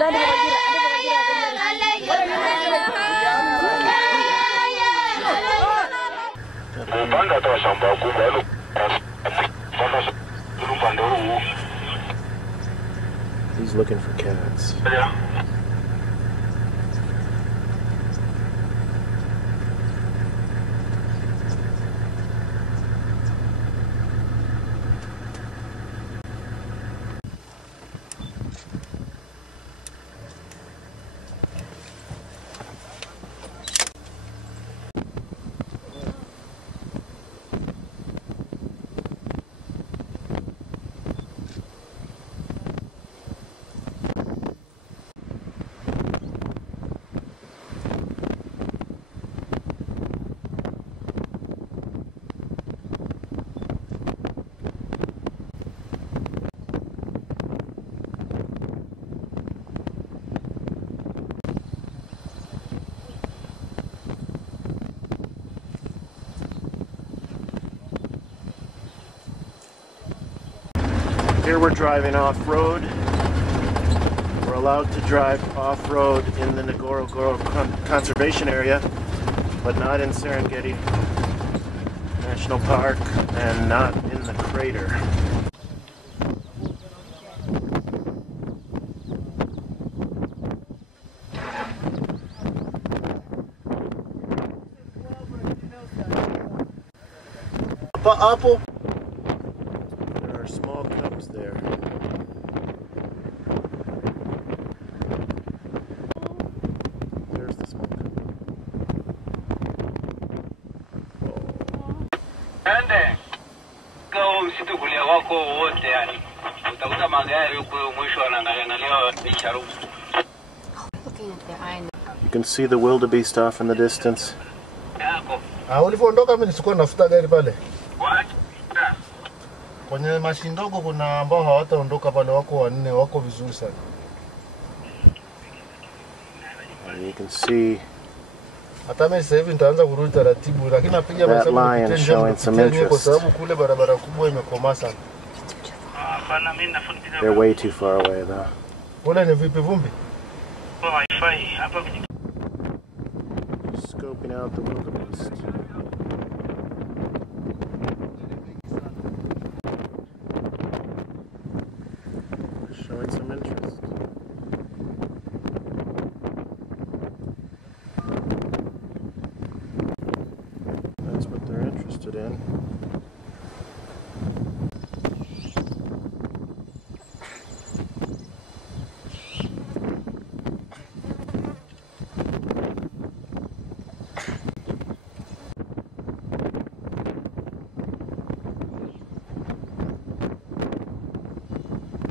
He's looking for cats. Here we're driving off-road. We're allowed to drive off-road in the Ngorongoro Conservation Area, but not in Serengeti National Park and not in the crater. Apple. There are small cubs there. There's the small cub. You can see the wildebeest off in the distance. Kwenye mashindogo kuna ambao hawataondoka pale, wako wanne, wako vizuri sana. And you can see hata mimi sasa hivi nitaanza kurudi taratibu, lakini napiga mahesabu kwa sababu kule barabara kubwa imekoma sana. They're way too far away though. Kule ni vipi vumbi? Wi-Fi hapa. Scoping out the wildebeest. Showing some interest. That's what they're interested in.